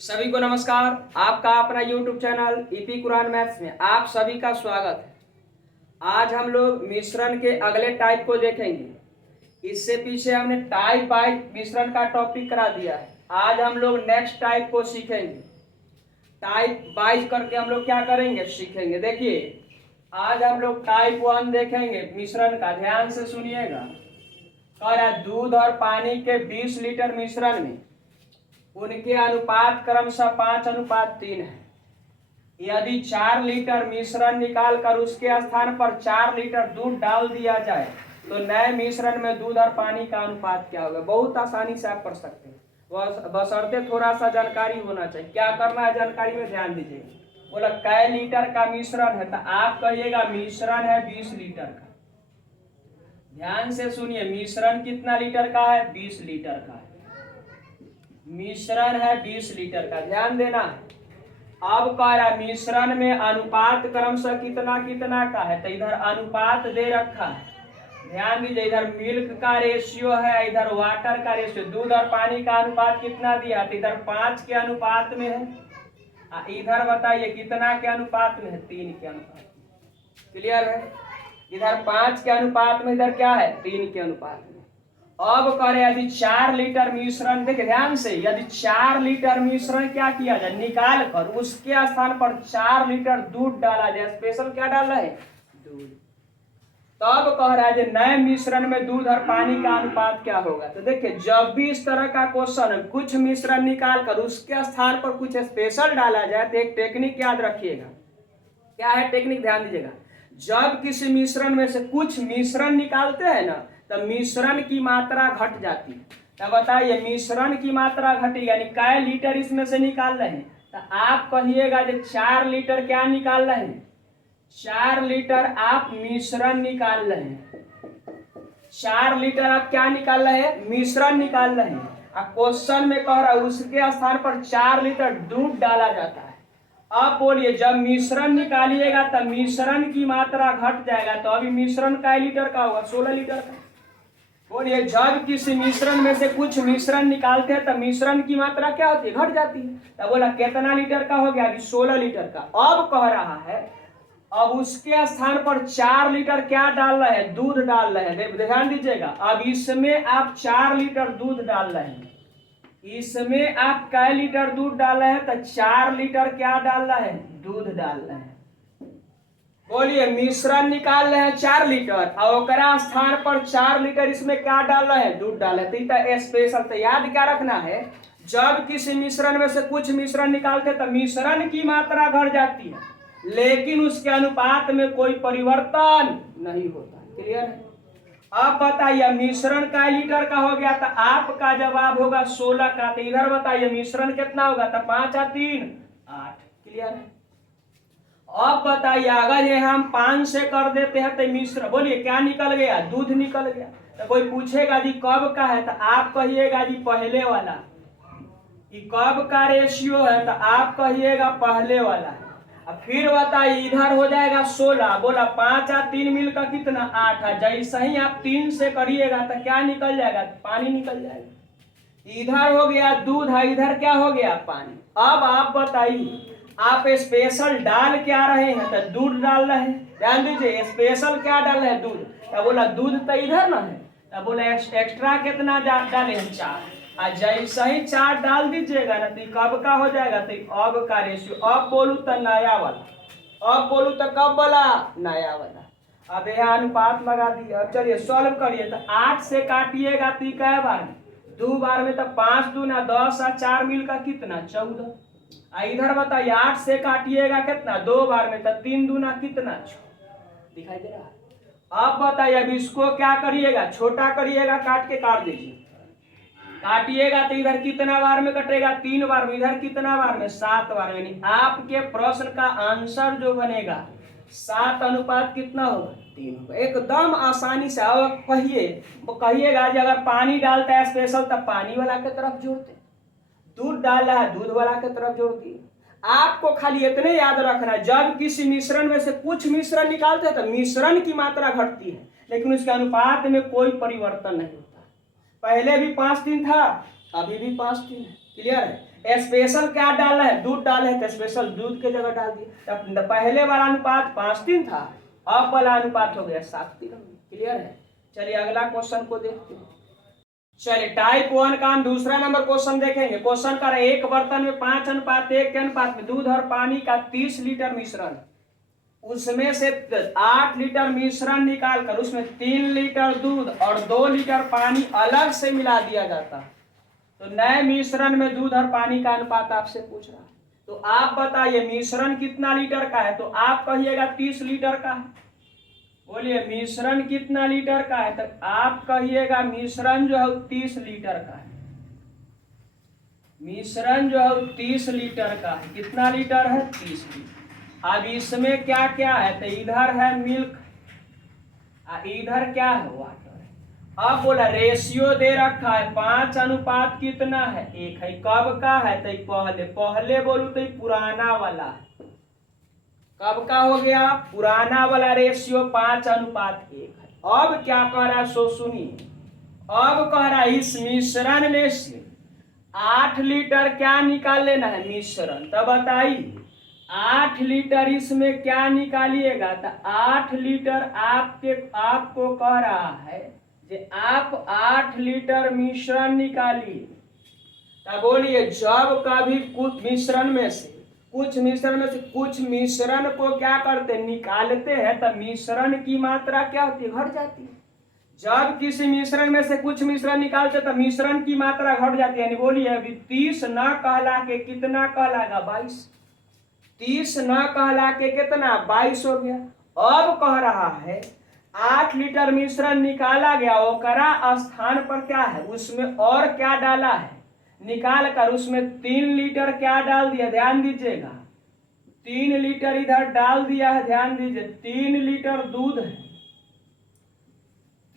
सभी को नमस्कार। आपका अपना YouTube channel EP Quran maths में आप सभी का स्वागत है। आज हम लोग मिश्रण के अगले टाइप को देखेंगे। इससे पीछे हमने टाइप बाय मिश्रण का टॉपिक करा दिया है। आज हम लोग नेक्स्ट टाइप को सीखेंगे। टाइप बाय करके हम लोग क्या करेंगे, सीखेंगे। देखिए, आज हम लोग टाइप 1 देखेंगे मिश्रण का। ध्यान से सुनिएगा। कह रहा है दूध और पानी के 20 लीटर मिश्रण में उनके अनुपात क्रमशः 5:3 है। यदि 4 लीटर मिश्रण निकालकर उसके स्थान पर 4 लीटर दूध डाल दिया जाए तो नए मिश्रण में दूध और पानी का अनुपात क्या होगा। बहुत आसानी से आप पढ़ सकते हैं, बशर्ते थोड़ा सा जानकारी होना चाहिए। क्या करना है, जानकारी में ध्यान दीजिए। बोला कै लीटर का मिश्रण है, तो आप कहिएगा मिश्रण है 20 लीटर का। ध्यान से सुनिए, मिश्रण कितना लीटर का है, 20 लीटर का है। मिश्रण है 20 लीटर का, ध्यान देना है। अब कह रहा है मिश्रण में अनुपात क्रमशः कितना कितना का है, तो इधर अनुपात दे रखा है। ध्यान दीजिए, इधर मिल्क का रेशियो है, इधर वाटर का रेशियो। दूध और पानी का अनुपात कितना दिया, तो इधर 5 के अनुपात में है। इधर बताइए कितना के अनुपात में है, 3 के अनुपात में। क्लियर है। इधर 5 के अनुपात में, इधर क्या है, 3 के अनुपात में। अब करें, यदि 4 लीटर मिश्रण, देखिए ध्यान से, यदि 4 लीटर मिश्रण क्या किया जाए, निकाल कर उसके स्थान पर 4 लीटर दूध डाला जाए। स्पेशल क्या डाला है, दूध। तब कह रहा है नए मिश्रण में दूध और पानी का अनुपात क्या होगा। तो देखिए, जब भी इस तरह का क्वेश्चन है, कुछ मिश्रण निकाल कर उसके स्थान पर कुछ स्पेशल डाला जाए, तो एक टेक्निक याद रखिएगा। क्या है टेक्निक, ध्यान दीजिएगा। जब किसी मिश्रण में से कुछ मिश्रण निकालते हैं ना, तो मिश्रण की मात्रा घट जाती है। तो बताइए, मिश्रण की मात्रा घटी, यानी कै लीटर इसमें से निकाल रहे हैं, तो आप कहिएगा जो 4 लीटर क्या निकाल रहे हैं, 4 लीटर आप मिश्रण निकाल रहे हैं। 4 लीटर आप क्या निकाल रहे हैं, मिश्रण निकाल रहे हैं। क्वेश्चन में कह रहा है उसके स्थान पर 4 लीटर दूध डाला जाता है। अब बोलिए, जब मिश्रण निकालिएगा तब मिश्रण की मात्रा घट जाएगा, तो अभी मिश्रण कै लीटर का होगा, 16 लीटर का। बोलिए, जब किसी मिश्रण में से कुछ मिश्रण निकालते हैं तब मिश्रण की मात्रा क्या होती है, घट जाती है। तब बोला कितना लीटर का हो गया, अभी 16 लीटर का। अब कह रहा है अब उसके स्थान पर 4 लीटर क्या डाल रहे हैं, दूध डाल रहे हैं। ध्यान दीजिएगा, अब इसमें आप 4 लीटर दूध डाल रहे हैं। इसमें आप कै लीटर दूध डाल रहे हैं, तो 4 लीटर क्या डाल रहे हैं, दूध डाल रहे हैं। बोलिए, मिश्रण निकाल रहे हैं 4 लीटर और स्थान पर 4 लीटर इसमें क्या डाल रहे हैं, दूध डाल रहे हैं। स्पेशल तो याद क्या रखना है, जब किसी मिश्रण में से कुछ मिश्रण निकालते तो मिश्रण की मात्रा घट जाती है, लेकिन उसके अनुपात में कोई परिवर्तन नहीं होता। क्लियर है। अब बताइए, मिश्रण का लीटर का हो गया, तो आपका जवाब होगा 16 का। तो इधर बताइए मिश्रण कितना होगा, तो 5 और 3 8। क्लियर है। अब बताइए, अगर ये हम 5 से कर देते हैं तो मिश्रण, बोलिए क्या निकल गया, दूध निकल गया। तो कोई पूछेगा जी कब का है, तो आप कहिएगा जी पहले वाला। कि कब का रेशियो है, तो आप कहिएगा पहले वाला है। अब फिर बताइए, इधर हो जाएगा 16। बोला 5 और 3 मिलकर कितना, 8 है। जैसे ही आप 3 से करिएगा तो क्या निकल जाएगा, पानी निकल जाएगा। इधर हो गया दूध है, इधर क्या हो गया, पानी। अब आप बताइए, आप स्पेशल डाल क्या रहे हैं, तो दूध डाल रहे हैं। ध्यान दीजिए, स्पेशल क्या डाल रहे हैं, दूध। तो बोला दूध तो इधर ना है, तो बोला एक्स्ट्रा कितना डाले हैं, 4। जैसे ही 4 डाल दीजिएगा ना, तो कब का हो जाएगा, तो अब का रेशियो। अब बोलू तो नया वाला, अब बोलू तो कब वाला, नया वाला। अब यहाँ अनुपात लगा दिए। अब चलिए सॉल्व करिए। तो 8 से काटिएगा तो कै बार में, 2 बार में। तो 5 दूना 10 और 4 मिलकर कितना, 14। इधर बताइए, 8 से काटिएगा कितना, 2 बार में। तो 3 दूना कितना, 6। दिखाई दे रहा है। अब बताइए, अब इसको क्या करिएगा, छोटा करिएगा, काट के काट दीजिए। काटिएगा तो इधर कितना बार में कटेगा, 3 बार में। इधर कितना बार में, 7 बार में। यानी आपके प्रश्न का आंसर जो बनेगा 7 अनुपात कितना होगा, 3 होगा। एकदम आसानी से। अब कहिएगा जी अगर पानी डालता है स्पेशल, तब पानी वाला के तरफ जोड़ते, दूध डाल रहा है दूध वाला के तरफ जोड़ दिए। आपको खाली इतने याद रखना है, जब किसी मिश्रण में से कुछ मिश्रण निकालते हैं तो मिश्रण की मात्रा घटती है, लेकिन उसके अनुपात में कोई परिवर्तन नहीं होता। पहले भी 5 दिन था, अभी भी 5-3 है। क्लियर है। स्पेशल क्या डालना है, दूध डाले है तो स्पेशल दूध के जगह डाल दिए। तब पहले वाला अनुपात 5-3 था, अब वाला अनुपात हो गया 7-3। क्लियर है। चलिए अगला क्वेश्चन को देखते हैं। चलिए टाइप 1 का हम दूसरा नंबर क्वेश्चन देखेंगे। क्वेश्चन कर एक बर्तन में 5:1 के अनुपात में दूध और पानी का 30 लीटर मिश्रण, उसमें से 8 लीटर मिश्रण निकालकर उसमें 3 लीटर दूध और 2 लीटर पानी अलग से मिला दिया जाता। तो नए मिश्रण में दूध और पानी का अनुपात आपसे पूछ रहा है। तो आप बताइए मिश्रण कितना लीटर का है, तो आप कहिएगा 30 लीटर का है। बोलिए मिश्रण कितना लीटर का है, तो आप कहिएगा मिश्रण जो है 30 लीटर का है। मिश्रण जो है 30 लीटर का है। कितना लीटर है, 30 लीटर। अब इसमें क्या क्या है, तो इधर है मिल्क, इधर क्या है, वाटर। अब बोला रेशियो दे रखा है 5 कितना है, 1 है। कब का है, तो पहले बोलू तो पुराना वाला है। कब का हो गया, पुराना वाला रेशियो 5:1 है। अब क्या कह रहा है सो सुनिए। अब कह रहा है इस मिश्रण में से 8 लीटर क्या निकाल लेना है, मिश्रण। तब बताइए 8 लीटर इसमें क्या निकालिएगा, तो 8 लीटर आपको कह रहा है कि आप 8 लीटर मिश्रण निकालिए। तब बोलिए जब कभी कुछ मिश्रण में से कुछ मिश्रण को क्या करते हैं, निकालते हैं, तब मिश्रण की मात्रा क्या होती है, घट जाती है। जब किसी मिश्रण में से कुछ मिश्रण निकालते तब मिश्रण की मात्रा घट जाती है। यानी बोलिए अभी 30 न कहला के कितना कहलाएगा, 22। 30 न कहला के कितना, 22 हो गया। अब कह रहा है 8 लीटर मिश्रण निकाला गया, ओकरा स्थान पर क्या है, उसमें और क्या डाला है, निकाल कर उसमें 3 लीटर क्या डाल दिया, ध्यान दीजिएगा 3 लीटर इधर डाल दिया है। ध्यान दीजिए 3 लीटर दूध है,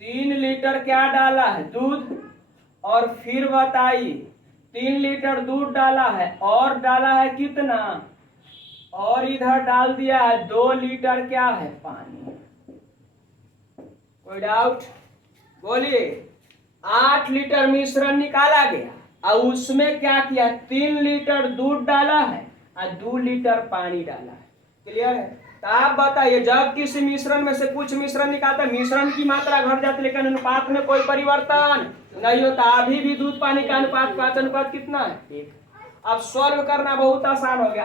3 लीटर क्या डाला है, दूध। और फिर बताइए 3 लीटर दूध डाला है और डाला है कितना, और इधर डाल दिया है 2 लीटर क्या है, पानी। कोई डाउट, बोलिए। 8 लीटर मिश्रण निकाला गया और उसमें क्या किया, 3 लीटर दूध डाला है और 2 लीटर पानी डाला है। क्लियर है। तो आप बताइए जब किसी मिश्रण में से कुछ मिश्रण निकालते हैं, मिश्रण की मात्रा घट जाती है लेकिन अनुपात में कोई परिवर्तन नहीं होता। अभी भी दूध पानी का अनुपात 5 कितना है, 1। अब सॉल्व करना बहुत आसान हो गया।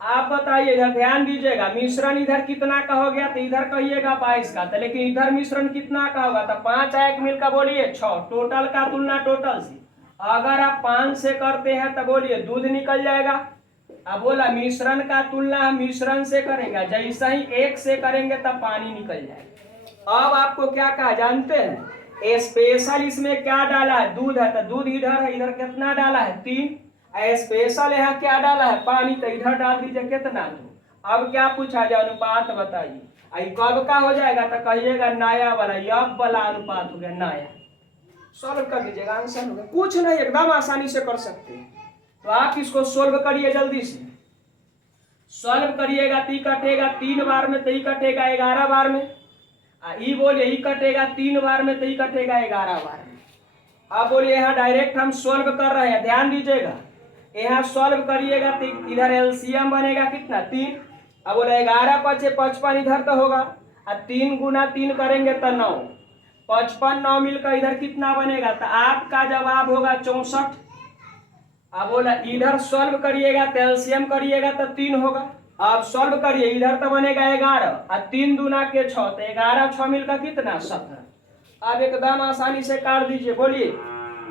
आप बताइए इधर ध्यान दीजिएगा, मिश्रण इधर कितना का हो गया, तो इधर कहिएगा 22 का था, लेकिन इधर मिश्रण कितना का होगा, तो 5 1 मिलकर बोलिए 6। टोटल का तुलना टोटल से, अगर आप 5 से करते हैं तो बोलिए दूध निकल जाएगा। अब बोला मिश्रण का तुलना हम मिश्रण से करेंगे, जैसा ही 1 से करेंगे तब पानी निकल जाएगा। अब आपको क्या कहा जानते हैं, स्पेशल इसमें क्या डाला है, दूध है, तो दूध इधर है, इधर कितना डाला है, 3। स्पेशल यहाँ क्या डाला है, पानी, तो इधर डाल दीजिए कितना, 2। अब क्या पूछा जाए, अनुपात बताइए। कब का हो जाएगा, तो कहिएगा नया वाला, यब वाला अनुपात हो गया नया। सॉल्व कर दीजिएगा, आंसर हो गया। कुछ नहीं, एकदम आसानी से कर सकते हैं। तो आप इसको सोल्व करिए, जल्दी से सॉल्व करिएगा। ती कटेगा 3 बार में, तो कटेगा 11 बार में। ई बोलिए ई कटेगा 3 बार में, तो कटेगा 11 बार में। अब बोलिए यहाँ डायरेक्ट हम सोल्व कर रहे हैं, ध्यान दीजिएगा। यहाँ सॉल्व करिएगा तो इधर एलसीएम बनेगा कितना, 3। अब बोले 11 × 5 = 55 इधर तो होगा, और 3 × 3 करेंगे तो 9। 55 9 मिलकर इधर कितना बनेगा, तो आपका जवाब होगा 64। अब बोला इधर सॉल्व करिएगा तो एलसीएम करिएगा तो 3 होगा। अब सॉल्व करिए, इधर तो बनेगा 11 और 3 दूना के 6, तो 11 6 मिलकर कितना, 17। अब एकदम आसानी से काट दीजिए। बोलिए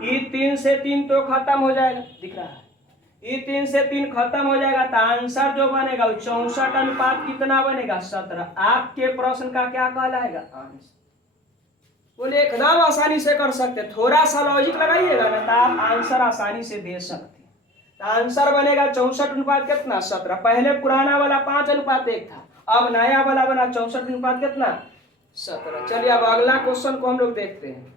ई 3 से 3 तो खत्म हो जाएगा, दिख रहा है, ई 3 से 3 खत्म हो जाएगा, तो आंसर जो बनेगा 64 अनुपात कितना बनेगा, 17। आपके प्रश्न का क्या कहलाएगा, आंसर। बोले एकदम आसानी से कर सकते, थोड़ा सा लॉजिक लगाइएगा ना तो आप आंसर आसानी से दे सकते। तो आंसर बनेगा 64 अनुपात कितना, 17। पहले पुराना वाला 5:1 था, अब नया वाला बना 64 अनुपात कितना, 17। चलिए अब अगला क्वेश्चन को हम लोग देखते हैं।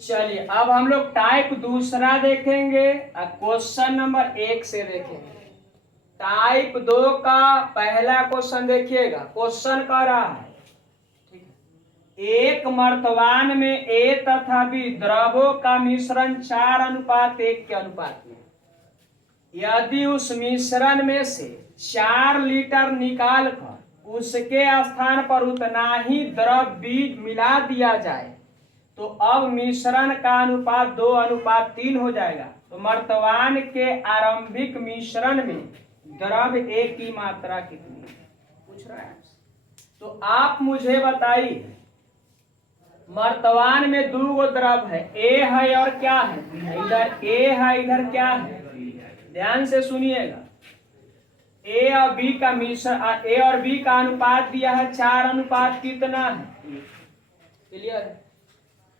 चलिए अब हम लोग टाइप दूसरा देखेंगे, क्वेश्चन नंबर 1 से देखेंगे। टाइप 2 का पहला क्वेश्चन देखिएगा। क्वेश्चन कह रहा है, ठीक एक मर्तवान में ए तथा बी द्रवों का मिश्रण 4:1 के अनुपात में, यदि उस मिश्रण में से 4 लीटर निकाल कर उसके स्थान पर उतना ही द्रव बीज मिला दिया जाए तो अब मिश्रण का अनुपात 2:3 हो जाएगा। तो मर्तवान के आरंभिक मिश्रण में द्रव ए की मात्रा कितनी है, पूछ रहा है। तो आप मुझे बताइए, मर्तवान में 2 द्रव है, ए है और क्या है, इधर ए है, इधर क्या है, ध्यान से सुनिएगा। ए और बी का मिश्रण, ए और बी का अनुपात दिया है 4:, कितना है, क्लियर है।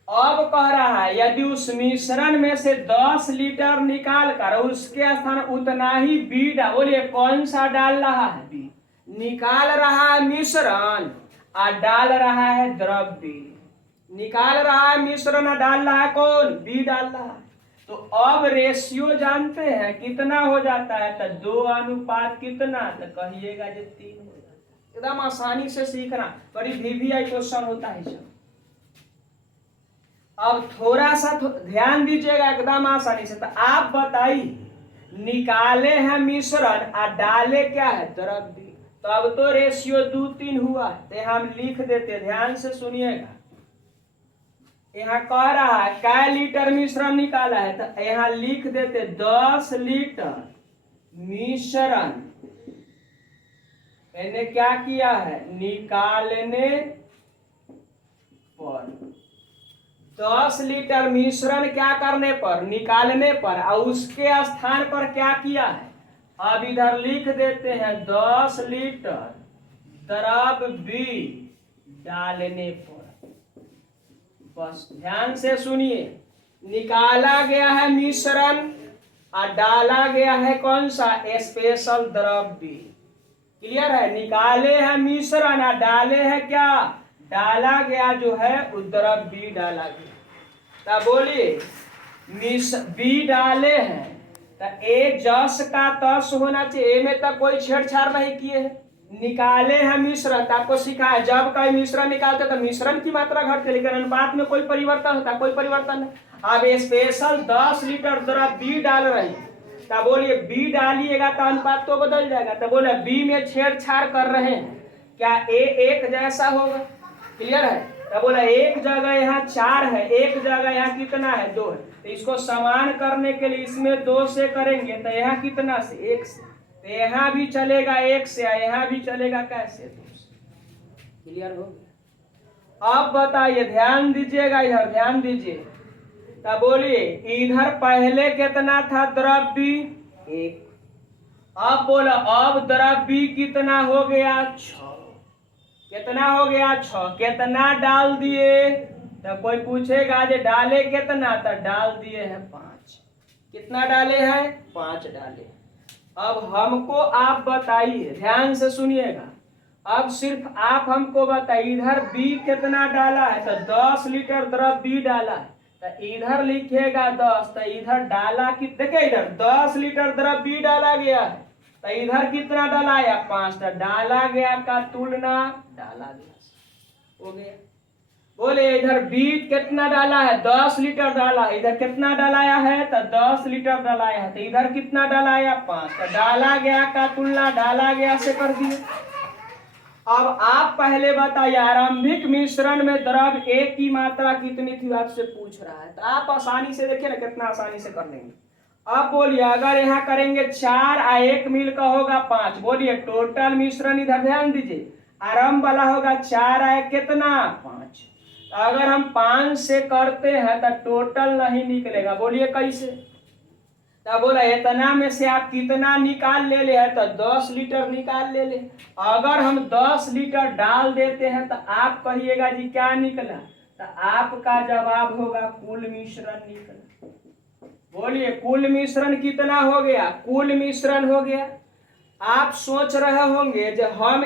अब कह रहा है यदि उस मिश्रण में से 10 लीटर निकाल कर उसके स्थान उतना ही बी डाल, बोलिए कौन सा डाल रहा है, बी। निकाल रहा है मिश्रण और डाल रहा है द्रव बी, निकाल रहा है मिश्रण और डाल रहा है कौन, बी डाल रहा है। तो अब रेशियो जानते हैं कितना हो जाता है, तो 2:, कितना, तो कहिएगा जो 3 हो जाता है। एकदम आसानी से सीखना, बड़ी VVI क्वेश्चन होता है सब। अब थोड़ा सा ध्यान दीजिएगा, एकदम आसानी से। तो आप बताइए, निकाले हैं मिश्रण और डाले क्या है, द्रव बी। तो अब तो रेशियो 2:3 हुआ है, तो हम लिख देते, ध्यान से सुनिएगा। यहाँ कह रहा है क्या लीटर मिश्रण निकाला है, तो यहाँ लिख देते 10 लीटर मिश्रण, मैंने क्या किया है, निकालने पर 10 लीटर मिश्रण क्या करने पर, निकालने पर, और उसके स्थान पर क्या किया है, अब इधर लिख देते हैं 10 लीटर द्रव बी डालने पर। बस ध्यान से सुनिए, निकाला गया है मिश्रण और डाला गया है कौन सा, स्पेशल द्रव बी, क्लियर है। निकाले हैं मिश्रण और डाले हैं क्या, डाला गया जो है द्रव बी डाला गया। तो बोलिए बी डाले हैं, तो ए जस का तस होना चाहिए, ए में तक कोई छेड़छाड़ नहीं किए हैं। निकाले हैं मिश्रण, तो आपको सिखा है जब कई मिश्रण निकालते तो मिश्रण की मात्रा घटती, लेकिन अनुपात में कोई परिवर्तन होता, कोई परिवर्तन नहीं। अब स्पेशल 10 लीटर द्रव बी डाल रहे हैं, तो बोलिए बी डालिएगा तो अनुपात तो बदल जाएगा। तो बोले बी में छेड़छाड़ कर रहे हैं, क्या ए एक जैसा होगा, क्लियर है। तो बोला एक जगह यहाँ 4 है, एक जगह यहाँ कितना है, 2 है। तो इसको समान करने के लिए इसमें 2 से करेंगे, तो यहाँ कितना से, 1 से। तो यहाँ भी चलेगा 1 से, यहाँ भी चलेगा कैसे, 2 से। क्लियर हो गया। अब बताइए, ध्यान दीजिएगा, इधर ध्यान दीजिए। तो बोलिए इधर पहले कितना था द्रव बी, 1। अब बोला अब द्रव बी कितना हो गया, 6। कितना हो गया, 6। कितना डाल दिए, तो कोई पूछेगा जो डाले कितना, तो डाल दिए हैं 5। कितना डाले हैं, 5 डाले। अब हमको आप बताइए, ध्यान से सुनिएगा, अब सिर्फ आप हमको बताइए इधर बी कितना डाला है, तो 10 लीटर द्रव बी डाला है, तो इधर लिखिएगा 10, तो इधर डाला कि, देखिए इधर 10 लीटर द्रव बी डाला गया है, तो इधर कितना डाला है, 5। तो डाला गया का तुलना डाला गया हो गया। बोले इधर बी कितना डाला है, 10 लीटर डाला है, इधर कितना डालाया है, तो 10 लीटर डालाया है, तो इधर कितना डालाया, 5। तो डाला गया का तुलना डाला गया से कर दिए। अब आप पहले बताइए आरंभिक मिश्रण में द्रव ए की मात्रा कितनी थी, आपसे पूछ रहा है। तो आप आसानी से देखिए ना, कितना आसानी से कर लेंगे। अब बोलिए अगर यहाँ करेंगे 4 और 1 मिल का होगा 5, बोलिए टोटल मिश्रण, इधर ध्यान दीजिए, आरंभ वाला होगा 4 और 1 कितना, 5। अगर हम 5 से करते हैं तो टोटल नहीं निकलेगा, बोलिए कैसे। तो बोला इतना में से आप कितना निकाल ले है, तो 10 लीटर निकाल ले। अगर हम 10 लीटर डाल देते हैं तो आप कहिएगा जी क्या निकला, तो आपका जवाब होगा कुल मिश्रण निकला। बोलिए कुल मिश्रण कितना हो गया, कुल मिश्रण हो गया। आप सोच रहे होंगे जब हम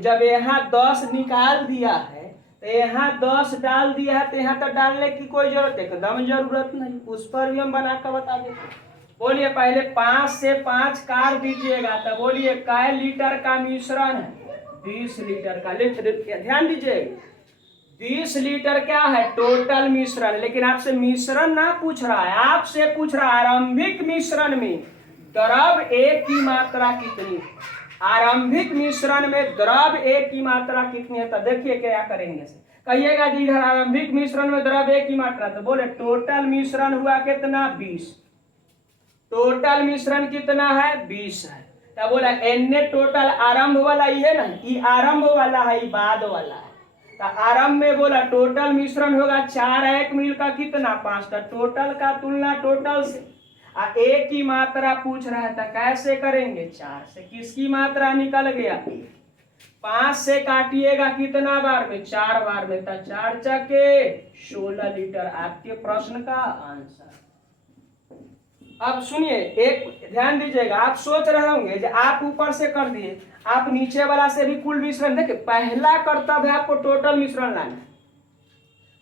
जब यहाँ 10 निकाल दिया है तो यहाँ 10 डाल दिया है, तो यहाँ तो डालने की कोई जरूरत है, एकदम जरूरत नहीं, उस पर भी हम बना कर बता देते। बोलिए पहले 5 से 5 काट दीजिएगा, तो बोलिए कै लीटर का मिश्रण है, 20 लीटर का। लिख ध्यान दीजिए 20 लीटर क्या है टोटल मिश्रण, लेकिन आपसे मिश्रण ना पूछ रहा है, आपसे पूछ रहा है आरंभिक मिश्रण में द्रव A की मात्रा कितनी है। आरंभिक मिश्रण में द्रव A की मात्रा कितनी है, तो देखिए क्या करेंगे। कहिएगा जी इधर आरंभिक मिश्रण में द्रव A की मात्रा, तो बोले टोटल मिश्रण हुआ कितना 20, टोटल मिश्रण कितना है 20 है। तो बोला एन टोटल आरंभ वाला ये ना, ये आरंभ वाला है, ये बाद वाला है। तो आरंभ में बोला टोटल मिश्रण होगा 4 1 मिल का कितना 5 का, टोटल का तुलना टोटल से। एक की मात्रा पूछ रहा था, कैसे करेंगे 4 से किसकी मात्रा निकल गया 5 से काटिएगा कितना बार में 4 बार में, तो 4 चके 16 लीटर आपके प्रश्न का आंसर। अब सुनिए एक ध्यान दीजिएगा, आप सोच रहे होंगे जो आप ऊपर से कर दिए, आप नीचे वाला से भी कुल मिश्रण देखिए। पहला कर्तव्य है आपको टोटल मिश्रण लाना,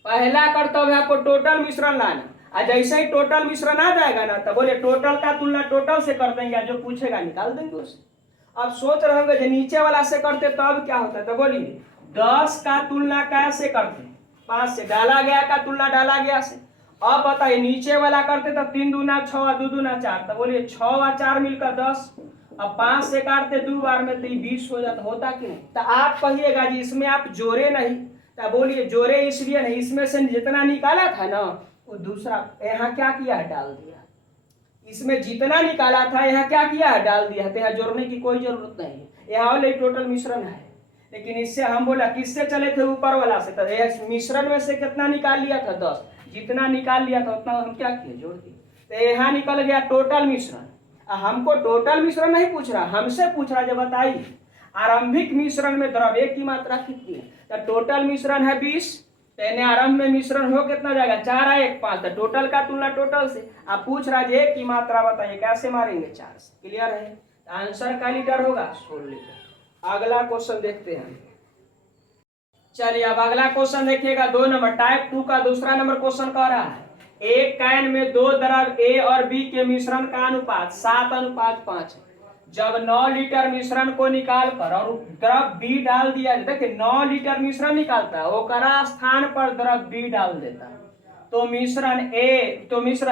पहला कर्तव्य है आपको टोटल मिश्रण लाना। और जैसे ही टोटल मिश्रण आ जाएगा ना, तो बोले टोटल का तुलना टोटल से कर देंगे, जो पूछेगा निकाल देंगे उसे। अब सोच रहे होंगे जो नीचे वाला से करते तब क्या होता है, तो बोलिए 10 का तुलना कैसे करते 5 से, डाला गया का तुलना डाला गया से। अब बताइए नीचे वाला करते तो 3 दूना 6 2 दूना 4, तो बोलिए 6 और 4 मिलकर 10। अब 5 से काटते 2 बार में तो 20 हो जाता, होता कि नहीं। तो आप कहिएगा जी इसमें आप जोड़े नहीं, तो बोलिए जोड़े इसलिए नहीं, इसमें से जितना निकाला था ना वो दूसरा यहाँ क्या किया है डाल दिया, इसमें जितना निकाला था यहाँ क्या किया है डाल दिया है, तो यहाँ जोड़ने की कोई जरूरत नहीं है, यहाँ वाले टोटल मिश्रण है। लेकिन इससे हम बोला किससे चले थे ऊपर वाला से, तो मिश्रण में से कितना निकाल लिया था 10, जितना निकाल लिया था उतना हम क्या किए जोड़ दिए, तो यहाँ निकल गया टोटल मिश्रण। हमको टोटल मिश्रण नहीं पूछ रहा, हमसे पूछ रहा जब बताइए आरंभिक मिश्रण में द्रव A की मात्रा कितनी है, तो टोटल मिश्रण है 20, तो आरंभ में मिश्रण हो कितना जाएगा 4 1 5, तो टोटल का तुलना टोटल से। आप पूछ रहा है A की मात्रा बताइए, कैसे मारेंगे 4 से, क्लियर है। आंसर का लीटर होगा 16 लीटर। अगला क्वेश्चन देखते हैं। चलिए अब अगला क्वेश्चन देखिएगा 2 नंबर टाइप 2 का दूसरा नंबर क्वेश्चन कह रहा है एक कैन में 2 द्रव A और B के मिश्रण का अनुपात 7:5 है। जब 9 लीटर मिश्रण को निकाल कर और द्रव B डाल दिया, देखिए 9 लीटर मिश्रण निकालता है, ओकरा स्थान पर द्रव B डाल देता है, तो मिश्रण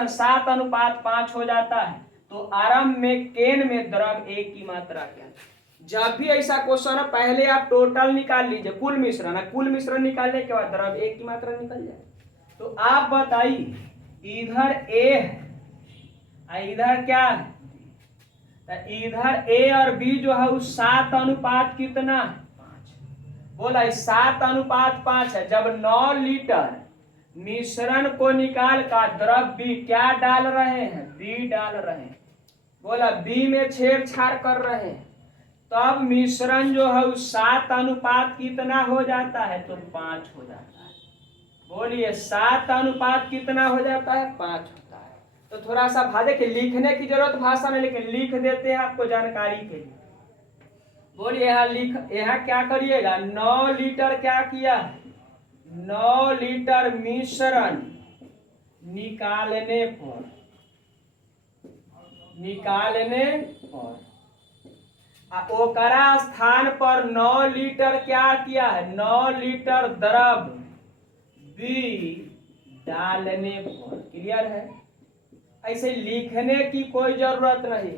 7:5 हो जाता है। तो आरंभ में केन में द्रव A की मात्रा क्या है। जब भी ऐसा क्वेश्चन है पहले आप टोटल निकाल लीजिए, कुल मिश्रण है, कुल मिश्रण निकालने के बाद द्रव A की मात्रा निकल जाए। तो आप बताइए इधर A है इधर क्या है, तो इधर A और B जो है उस 7:5 कितना 5, बोला 7:5 है। जब 9 लीटर मिश्रण को निकाल कर द्रव B क्या डाल रहे हैं B डाल रहे हैं, बोला B में छेड़छाड़ कर रहे हैं, तब मिश्रण जो है उस 7:5 कितना हो जाता है, तो 5 हो जाता है। बोलिए 7:5 कितना हो जाता है 5 होता है। तो थोड़ा सा भाजे के लिखने की जरूरत भाषा में, लेकिन लिख देते हैं आपको जानकारी के लिए। बोलिए यहाँ क्या करिएगा 9 लीटर क्या किया 9 लीटर मिश्रण निकालने पर ओकरा स्थान पर 9 लीटर क्या किया है 9 लीटर द्रव B डालने पर, क्लियर है। ऐसे लिखने की कोई जरूरत नहीं।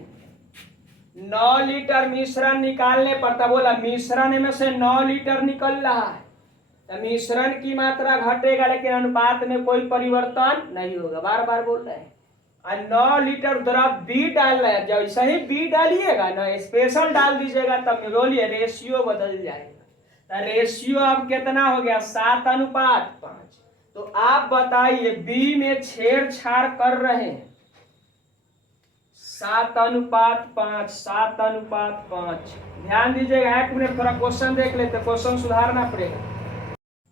9 लीटर मिश्रण निकालने पर, तब बोला मिश्रण में से 9 लीटर निकल रहा है, तो मिश्रण की मात्रा घटेगा लेकिन अनुपात में कोई परिवर्तन नहीं होगा, बार बार बोल रहे हैं। और 9 लीटर द्रव B डाल रहे हैं, जैसे ही B डालिएगा ना स्पेशल डाल दीजिएगा, तब बोलिए रेशियो बदल जाएगा। तो रेशियो अब कितना हो गया 7:5। तो आप बताइए B में छेड़छाड़ कर रहे हैं 7:5। ध्यान दीजिएगा, 1 मिनट थोड़ा क्वेश्चन देख लेते, क्वेश्चन सुधारना पड़ेगा।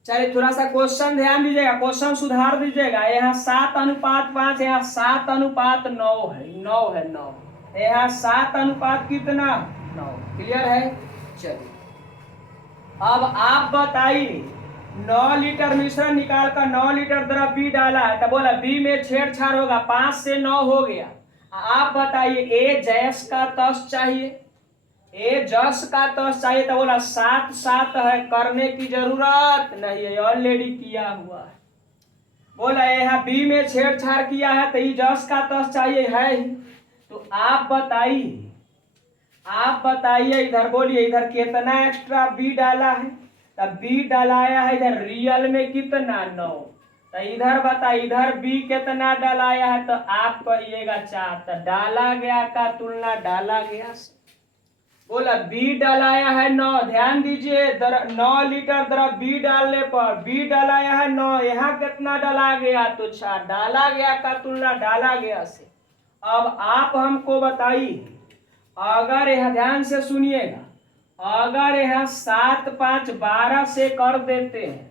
चलिए थोड़ा सा क्वेश्चन ध्यान दीजिएगा, क्वेश्चन सुधार दीजिएगा। यहाँ 7:5, यहाँ 7:9 है, 9 है 9, यहाँ 7 कितना 9, क्लियर है। चलिए अब आप बताइए 9 लीटर मिश्रण निकालकर 9 लीटर द्रव B डाला है, तो बोला B में छेड़छाड़ होगा, 5 से 9 हो गया। आप बताइए A जैस का तस चाहिए, ए जस का तस चाहिए तो बोला साथ साथ है, करने की जरूरत नहीं है, ऑलरेडी किया हुआ है। बोला यहाँ बी में छेड़छाड़ किया है तो ये जस का तस चाहिए है ही। तो आप बताइए इधर बोलिए, इधर कितना एक्स्ट्रा बी डाला है? तब बी डलाया है इधर रियल में कितना 9। तो इधर बता, इधर बी कितना डलाया है? तो आप कहिएगा 4। तो डाला गया का तुलना डाला गया से। बोला बी डलाया है 9, ध्यान दीजिए 9 लीटर द्रव बी डालने पर बी डलाया है 9, यहाँ कितना डाला गया? तो 4। डाला गया का तुलना डाला गया से। अब आप हमको बताइए, अगर यह ध्यान से सुनिएगा, अगर यह 7 5 12 से कर देते हैं,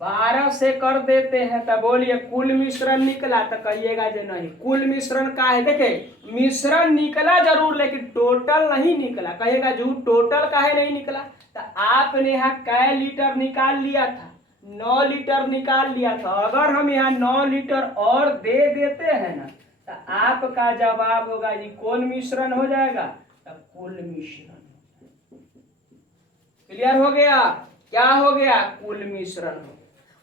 12 से कर देते हैं तो बोलिए कुल मिश्रण निकला? तो कहिएगा जो नहीं, कुल मिश्रण का है। देखे मिश्रण निकला जरूर लेकिन टोटल नहीं निकला। कहिएगा जो टोटल का है नहीं निकला। तो आपने यहाँ कै लीटर निकाल लिया था? 9 लीटर निकाल लिया था। अगर हम यहाँ 9 लीटर और दे देते हैं ना तो आपका जवाब होगा जी कौन मिश्रण हो जाएगा? तो कुल मिश्रण। क्लियर हो गया? क्या हो गया? कुल मिश्रण हो।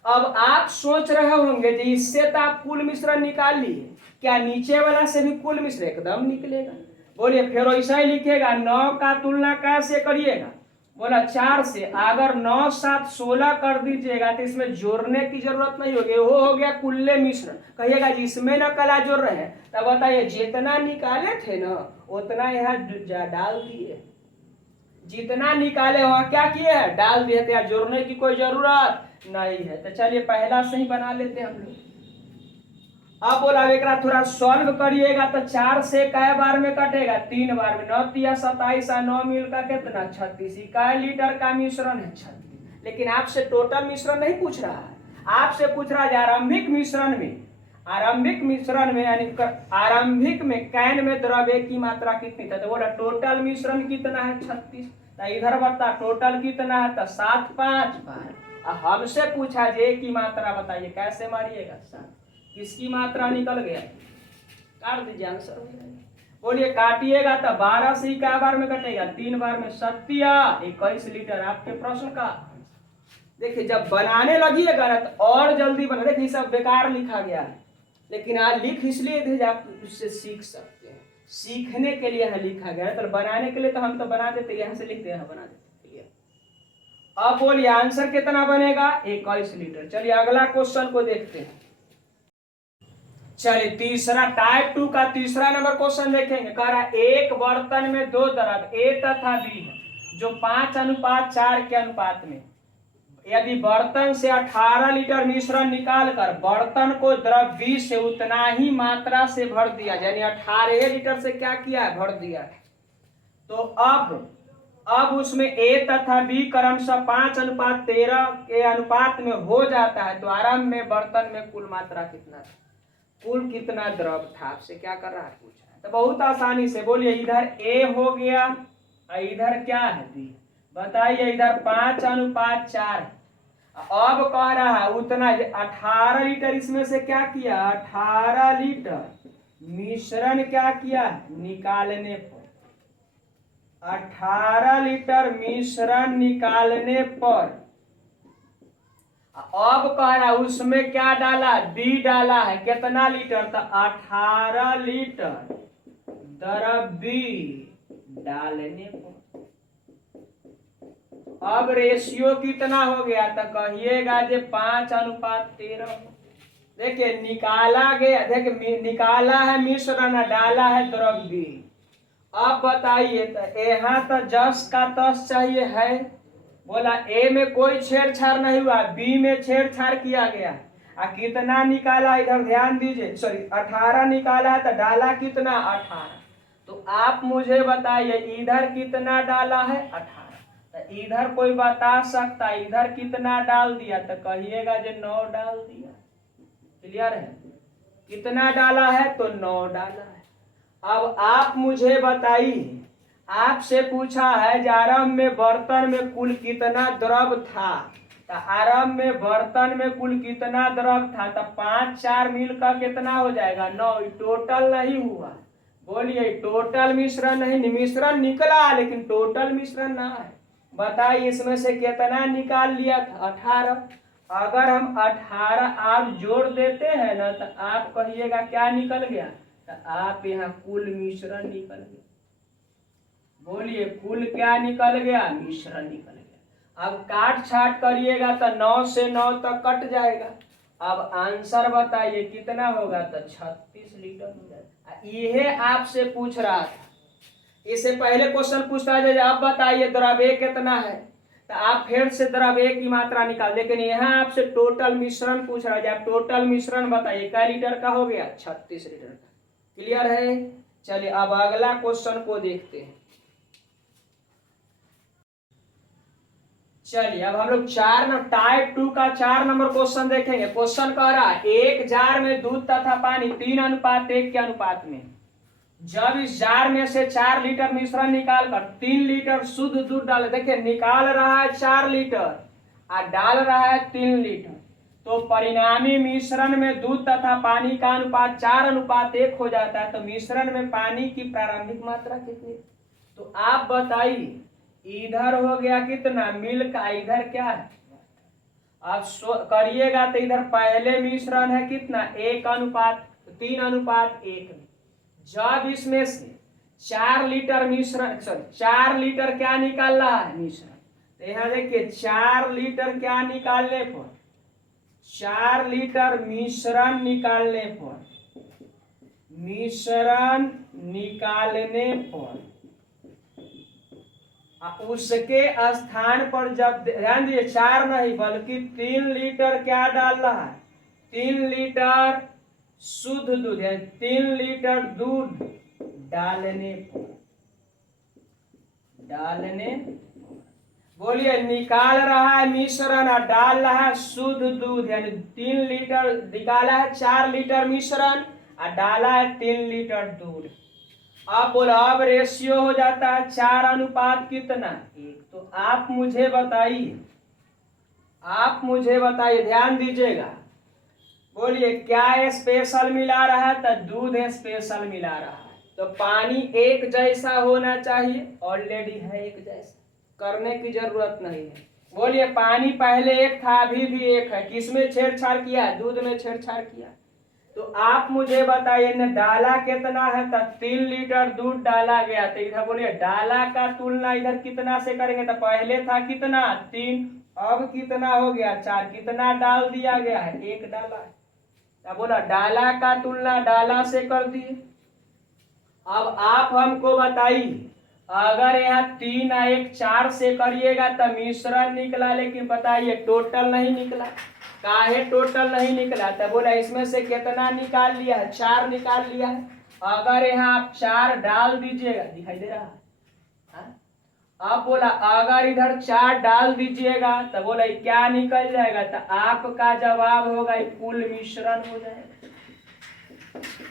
अब आप सोच रहे होंगे जी इससे तो आप कुल मिश्रण निकाल लिए, क्या नीचे वाला से भी कुल मिश्रण एकदम निकलेगा? बोलिए फिर ऐसा ही लिखेगा, 9 का तुलना कैसे करिएगा? बोला 4 से। अगर 9 7 16 कर दीजिएगा तो इसमें जोड़ने की जरूरत नहीं होगी, वो हो गया कुल्ले मिश्रण। कहिएगा जी इसमें न कला जोड़ रहे हैं, तब बताइए जितना निकाले थे ना उतना यहाँ डाल दिए, जितना निकाले वहां क्या किए हैं? डाल दिए थे। जोड़ने की कोई जरूरत नहीं है। तो चलिए पहला से ही बना लेते हैं हम लोग। अब बोला एक थोड़ा सॉल्व करिएगा तो 4 से कै बार में कटेगा? 3 बार में। 9 तिया 27 और 9 मिल का कितना? 36। कै लीटर का मिश्रण है? 36। लेकिन आपसे टोटल मिश्रण नहीं पूछ रहा है, आपसे पूछ रहा है आरंभिक मिश्रण में। आरंभिक मिश्रण में यानी आरंभिक में कैन में द्रव्य की मात्रा कितनी था? तो बोला टोटल मिश्रण कितना है? 36। तो इधर बता टोटल कितना है? तो 7 5 बार। हमसे पूछा जे की मात्रा बताइए, कैसे मारिएगा? 7। किसकी मात्रा निकल गया? काट दीजिए, आंसर हो जाएगा। बोलिए काटिएगा तो 12 से क्या बार में कटेगा? 3 बार में। 21 लीटर आपके प्रश्न का। देखिए जब बनाने लगिएगा ना तो और जल्दी बना। देखिए सब बेकार लिखा गया है, लेकिन आज लिख इसलिए थे आप उससे सीख सकते हैं, सीखने के लिए है लिखा गया है। तो बनाने के लिए तो हम तो बना देते, यहाँ से लिखते हैं बना देते। अब बोलिए आंसर कितना बनेगा? 21 लीटर। चलिए अगला क्वेश्चन को देखते हैं। चलिए तीसरा टाइप 2 का तीसरा नंबर क्वेश्चन देखेंगे। कह रहा एक बर्तन में 2 द्रव ए तथा बी है जो 5:4 के अनुपात में। यदि बर्तन से 18 लीटर मिश्रण निकालकर बर्तन को द्रव बी से उतना ही मात्रा से भर दिया, यानी 18 लीटर से क्या किया है? भर दिया। तो अब उसमें ए तथा बी क्रमशः 5:13 के अनुपात में हो जाता है तो आरंभ में बर्तन में कुल मात्रा कितना था? कुल कितना द्रव था? आपसे क्या कर रहा है? पूछा है। तो बहुत आसानी से बोलिए, इधर ए हो गया और इधर क्या है? बी। बताइए इधर 5:4। अब कह रहा है उतना 18 लीटर इसमें से क्या किया? 18 लीटर मिश्रण क्या किया? निकालने पर 18 लीटर मिश्रण निकालने पर अब कह रहा उसमें क्या डाला? बी डाला है। कितना लीटर? तो 18 लीटर द्रव बी डालने पर अब रेशियो कितना हो गया? तो कहिएगा जे 5:13। देखिए निकाला गया, देखिए निकाला है मिश्रण, डाला है द्रव बी। अब बताइए तो यहाँ तो जस का तस चाहिए है। बोला ए में कोई छेड़छाड़ नहीं हुआ, बी में छेड़छाड़ किया गया। कितना निकाला? इधर ध्यान दीजिए, सॉरी 18 निकाला है तो डाला कितना? 18। तो आप मुझे बताइए इधर कितना डाला है? 18। तो इधर कोई बता सकता है इधर कितना डाल दिया? तो कहिएगा जो 9 डाल दिया। क्लियर है? कितना डाला है? तो 9 डाला है। अब आप मुझे बताइए, आपसे पूछा है आरंभ में बर्तन में कुल कितना द्रव था? तो आरंभ में बर्तन में कुल कितना द्रव था? तो 5 4 मिलकर कितना हो जाएगा? 9। टोटल नहीं हुआ, बोलिए टोटल मिश्रण नहीं, मिश्रण निकला लेकिन टोटल मिश्रण ना है। बताइए इसमें से कितना निकाल लिया था? 18। अगर हम 18 आप जोड़ देते हैं ना तो आप कहिएगा क्या निकल गया? तो आप यहाँ कुल मिश्रण निकल गया। बोलिए कुल क्या निकल गया? मिश्रण निकल गया। अब काट छाट करिएगा तो 9 से 9 तक कट जाएगा। अब आंसर बताइए कितना होगा? तो 36 लीटर हो जाएगा। यह आपसे पूछ रहा था। इससे पहले क्वेश्चन पूछता है आप बताइए द्रव्य कितना है, तो आप फिर से द्रव्य की मात्रा निकाल, लेकिन यहाँ आपसे टोटल मिश्रण पूछ रहा है। आप टोटल मिश्रण बताइए क्या लीटर का हो गया? 36 लीटर का। क्लियर है? चलिए अब अगला क्वेश्चन को देखते हैं। चलिए अब हम लोग टाइप 2 का 4 नंबर क्वेश्चन देखेंगे। क्वेश्चन कह रहा है एक जार में दूध तथा पानी 3:1 के अनुपात में, जब इस जार में से 4 लीटर मिश्रण निकालकर 3 लीटर शुद्ध दूध डाले। देखिए निकाल रहा है 4 लीटर और डाल रहा है 3 लीटर, तो परिणामी मिश्रण में दूध तथा पानी का अनुपात 4:1 हो जाता है। तो मिश्रण में पानी की प्रारंभिक मात्रा कितनी? तो आप बताइए इधर हो गया कितना मिल्क, इधर क्या है? आप करिएगा तो इधर पहले मिश्रण है कितना? 3:1 में। जब इसमें से 4 लीटर मिश्रण, सॉरी 4 लीटर क्या निकाल रहा है? मिश्रण। तो यहाँ देखिए 4 लीटर क्या निकालने पर, 4 लीटर मिश्रण निकालने पर, मिश्रण निकालने पर उसके स्थान पर जब ध्यान दीजिए 4 नहीं बल्कि 3 लीटर क्या डाल रहा है? 3 लीटर शुद्ध दूध है, 3 लीटर दूध डालने बोलिए निकाल रहा है मिश्रण और डाल रहा है शुद्ध दूध, यानी 3 लीटर निकाला है, 4 लीटर मिश्रण और डाला है 3 लीटर दूध। अब बोला अब रेशियो हो जाता है 4:1 कितना? 1। तो आप मुझे बताइए, ध्यान दीजिएगा। बोलिए क्या स्पेशल मिला रहा है? तो दूध स्पेशल मिला रहा है। तो पानी एक जैसा होना चाहिए, ऑलरेडी है एक जैसा, करने की जरूरत नहीं है। बोलिए पानी पहले एक था अभी भी एक है, किसमें छेड़छाड़ किया? दूध में छेड़छाड़ किया। तो आप मुझे बताइए न डाला कितना है? तो 3 लीटर दूध डाला गया। तो इधर बोलिए डाला का तुलना इधर कितना से करेंगे? तो पहले था कितना? 3, अब कितना हो गया? 4। कितना डाल दिया गया है? 1 डाला है। तो बोला डाला का तुलना डाला से कर दिए। अब आप हमको बताइए अगर यहाँ 3 और 1 4 से करिएगा तो मिश्रण निकला, लेकिन बताइए टोटल नहीं निकला। काहे टोटल नहीं निकला? तो बोला इसमें से कितना निकाल लिया है? 4 निकाल लिया है। अगर यहाँ आप 4 डाल दीजिएगा, दिखाई दे रहा है? अब बोला अगर इधर 4 डाल दीजिएगा तो बोला क्या निकल जाएगा? तो आपका जवाब होगा कुल मिश्रण हो जाएगा।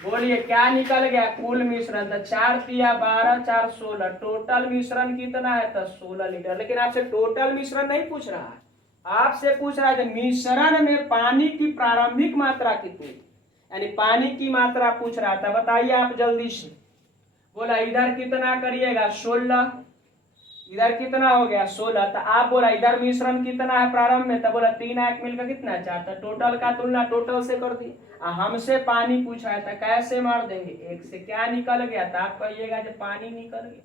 बोलिए क्या निकल गया? कुल मिश्रण। तो 4 तिया 12, 4 16, टोटल मिश्रण कितना है? तो 16 लीटर। लेकिन आपसे टोटल मिश्रण नहीं पूछ रहा है, आपसे पूछ रहा है मिश्रण में पानी की प्रारंभिक मात्रा कितनी, यानी पानी की मात्रा पूछ रहा था। बताइए आप जल्दी से। बोला इधर कितना करिएगा? 16। इधर कितना हो गया? 16। तो आप बोला इधर मिश्रण कितना है प्रारंभ में? तो बोला 3 1 मिलकर कितना है? 4। तो टोटल का तुलना टोटल से कर दी। हमसे पानी पूछा है तो कैसे मार देंगे? 1 से क्या निकल गया? तो आप कहिएगा जब पानी निकल गया।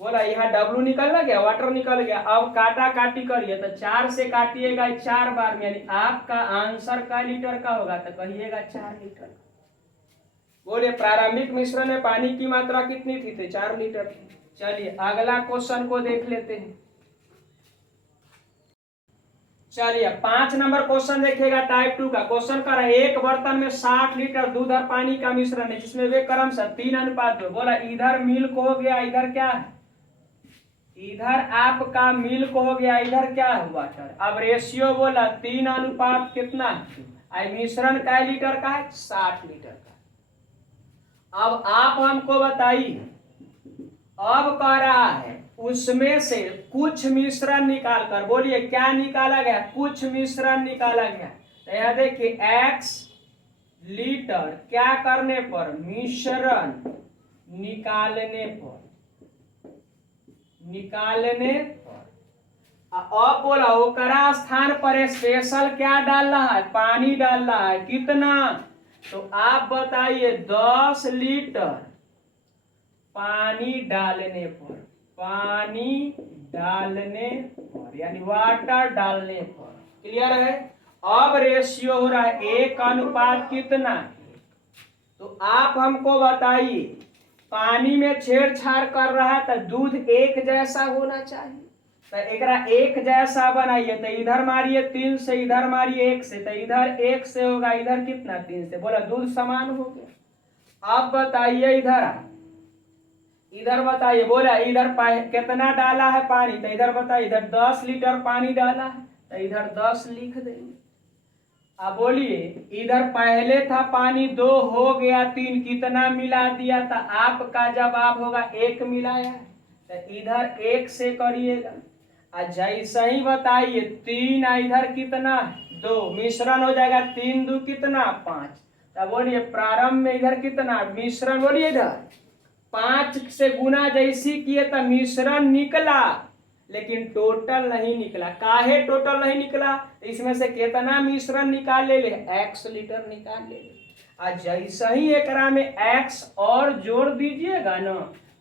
बोला यहाँ W निकल गया, वाटर निकल गया। अब काटा काटी करिए तो 4 से काटिएगा 4 बार में, यानी आपका आंसर का लीटर का होगा? तो कहिएगा 4 लीटर। बोले प्रारंभिक मिश्रण में पानी की मात्रा कितनी थी? तो 4 लीटर थी। चलिए अगला क्वेश्चन को देख लेते हैं। चलिए 5 नंबर क्वेश्चन देखिएगा टाइप 2 का। क्वेश्चन कर रहा है एक बर्तन में 60 लीटर दूध और पानी का मिश्रण है जिसमें वे क्रमशः 3:2। बोला इधर मिल्क हो गया, इधर क्या है? इधर आपका मिल्क हो गया, इधर क्या है? वाटर। अब रेशियो बोला 3:1 कितना? मिश्रण का लीटर का है? 60 लीटर का। अब आप हमको बताइए, अब कह रहा है उसमें से कुछ मिश्रण निकालकर, बोलिए क्या निकाला गया? कुछ मिश्रण निकाला गया। तो यहां देखिए x लीटर क्या करने पर, मिश्रण निकालने पर, अब बोला ओकरा स्थान पर स्पेशल क्या डाल रहा है, पानी डाल रहा है, कितना, तो आप बताइए 10 लीटर पानी डालने पर, यानी वाटर डालने पर। क्लियर है। अब रेशियो हो रहा है 1 अनुपात कितना, तो आप हमको बताइए पानी में छेड़छाड़ कर रहा है तो दूध एक जैसा होना चाहिए, तो एकरा एक जैसा बनाइए, तो इधर मारिए 3 से, इधर मारिए 1 से, तो इधर 1 से होगा, इधर कितना 3 से, बोला दूध समान हो गया। अब बताइए इधर बताइए, बोला इधर कितना डाला है पानी, तो इधर बताइए इधर 10 लीटर पानी डाला है, तो इधर 10 लिख देंगे। अब बोलिए इधर पहले था पानी 2 हो गया 3, कितना मिला दिया, तो आपका जवाब होगा 1 मिलाया, तो इधर 1 से करिएगा। जैसे ही बताइए 3 इधर कितना 2, मिश्रण हो जाएगा 3 2 कितना 5, तो बोलिए प्रारंभ में इधर कितना मिश्रण, बोलिए इधर 5 से गुना जैसी किए तो मिश्रण निकला, लेकिन टोटल नहीं निकला। काहे टोटल नहीं निकला, इसमें से कितना मिश्रण निकाल ले, x लीटर निकाल ले। जैसे ही एकरा में x और जोड़ दीजिएगा ना,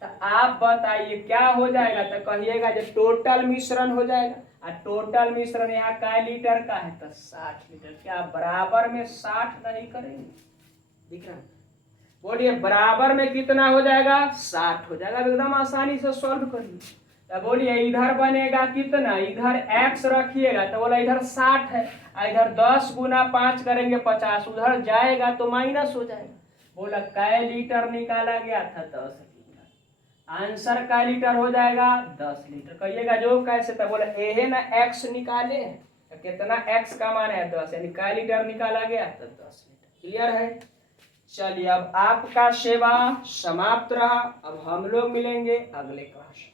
तो आप बताइए क्या हो जाएगा, तो कहिएगा जो टोटल मिश्रण हो जाएगा। टोटल मिश्रण यहाँ का लीटर का है, तो 60 लीटर। क्या बराबर में 60 नहीं करेंगे, दिख रहा है, बोलिए बराबर में कितना हो जाएगा 60 हो जाएगा। एकदम आसानी से सॉल्व करिए। तो बोलिए इधर बनेगा कितना, इधर x रखिएगा, तो बोला इधर 60 है, इधर 10 गुना 5 करेंगे 50, उधर जाएगा तो माइनस हो जाएगा। बोला कै लीटर निकाला गया था 10 लीटर, आंसर कै लीटर हो जाएगा 10 लीटर। कहिएगा जो कैसे, तो बोला एहे ना x निकाले, तो कितना x का मान है 10, यानी कै लीटर निकाला गया तो 10 लीटर। क्लियर है। चलिए अब आपका सेवा समाप्त रहा। अब हम लोग मिलेंगे अगले क्लास।